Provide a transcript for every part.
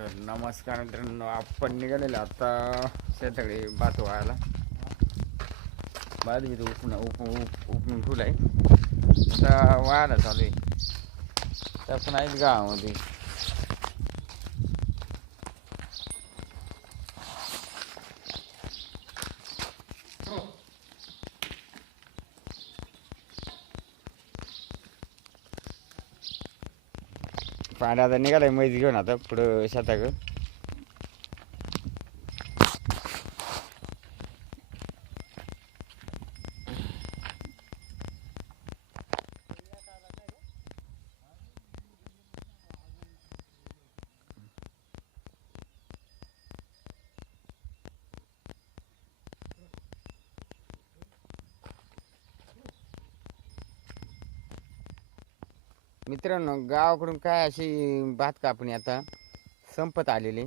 तर नमस्कार मित्रांनो आपण निघालेलं आता शेताकडे भात व्हायला. भात बी उपन उप उप उपणून आहे आता व्हायला चालू आहे. त्या पण आहेत गावामध्ये. पाणी आता निघालाय मैस घेऊन आता पुढं शेताक मित्रांनो गावाकडून काय अशी भात कापणी आता संपत आलेली.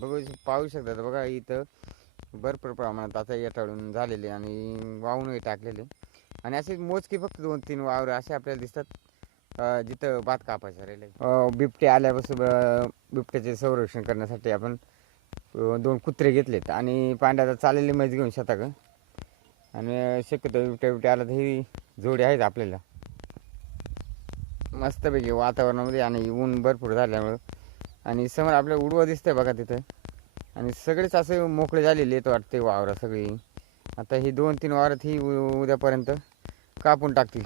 बघू पाहू शकतात बघा इथं भरपूर प्रमाणात आता येटाळून झालेले आणि वाहूनही टाकलेले. आणि असे मोजकी फक्त दोन तीन वावर असे आपल्याला दिसतात जिथं भात कापायचं राहिले बिबटे आल्यापासून बिबट्याचे संरक्षण करण्यासाठी आपण दोन कुत्रे घेतलेत. आणि पांड्याचा चाललेली मैच घेऊन शेताक आणि शक्यतो बिबट्या बिबट्या आला तर ही जोडी आहेत आपल्याला. मस्तपैकी वातावरणामध्ये आणि ऊन भरपूर झाल्यामुळं. आणि समोर आपल्या उडवं दिसतंय बघा तिथं. आणि सगळेच असे मोकळे झालेले आहेत वाटते वावरं सगळी. आता ही दोन तीन वारात ही उ- उद्यापर्यंत कापून टाकतील.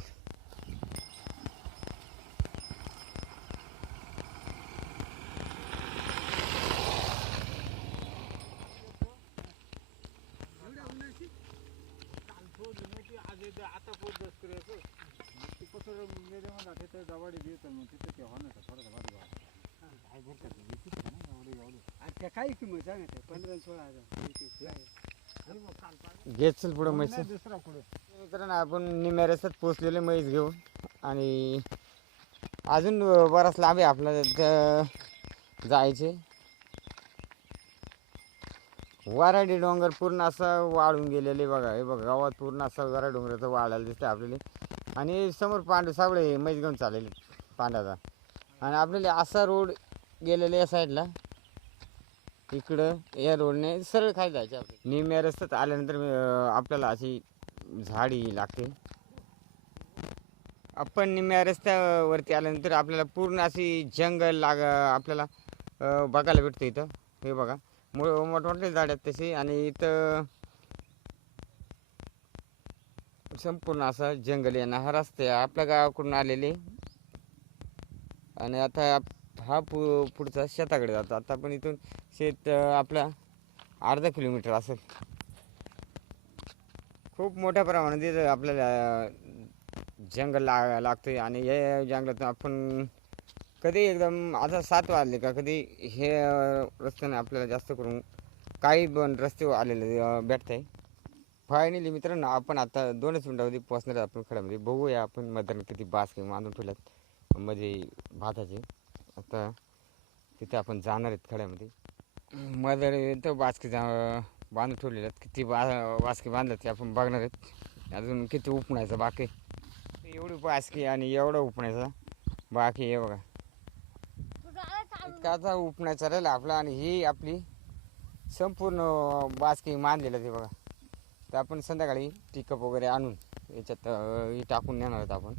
त्या काही किंमत सांगते पंधरा सोळा हजार घेतसल पुढं म्हैस मित्रांनो आपण निम्या रस्त्यात पोचलेले म्हैस घेऊन. आणि अजून बराच लांब आहे आपला जायचे. वराडी डोंगर पूर्ण असं वाळून गेलेले बघा. हे बघा गावात पूर्ण असं वरा डोंगराचं वाळायला दिसतं आपल्याला. आणि समोर पांडू साबळे मैच घेऊन चालेल पांड्याचा आणि आपल्याला असा रोड गेलेला या साईडला. इकडं या रोडने सरळ खाली जायचे आपले निम्या रस्त्यात आल्यानंतर आपल्याला अशी झाडी लागते. आपण निम्या रस्त्यावरती आल्यानंतर आपल्याला पूर्ण अशी जंगल लाग आपल्याला बघायला भेटतं इथं. हे बघा. मो मोठमोठे झाड आहेत तसे आणि इथं संपूर्ण असा जंगल आहे ना हा रस्ता आहे आपल्या गावाकडून आलेले. आणि आता आप- हा पु पुढचा शेताकडे जातो. आता पण इथून शेत आपला अर्धा किलोमीटर असेल. खूप मोठ्या प्रमाणात इथं आपल्याला जंगल ला आहे आणि या जंगलातून आपण कधी एकदम आता सात वाजले का कधी हे रस्त्याने आपल्याला जास्त करून काही पण रस्ते आलेले भेटत आहे फायनली मित्रांनो. आपण आता दोनच मिनिटामध्ये पोचणार आहे आपण खड्यामध्ये बघूया आपण मधन किती बास काही बांधून ठेवल्यात म्हणजे भाताचे. आता तिथे आपण जाणार आहेत खड्यामध्ये मदर तर बासके जा बांधून ठेवलेले आहेत. किती बा बासके बांधल्यात ते आपण बघणार आहेत. अजून किती उपणायचं बाकी? एवढी बासकी आणि एवढं उपणायचा. बाकी हे बघा. इतकाचा उपणायचा राहिला आपला आणि ही आपली संपूर्ण बासकी मानलेलं ते बघा. तर आपण संध्याकाळी टिकअप वगैरे आणून याच्यात हे टाकून नेणार आहोत आपण.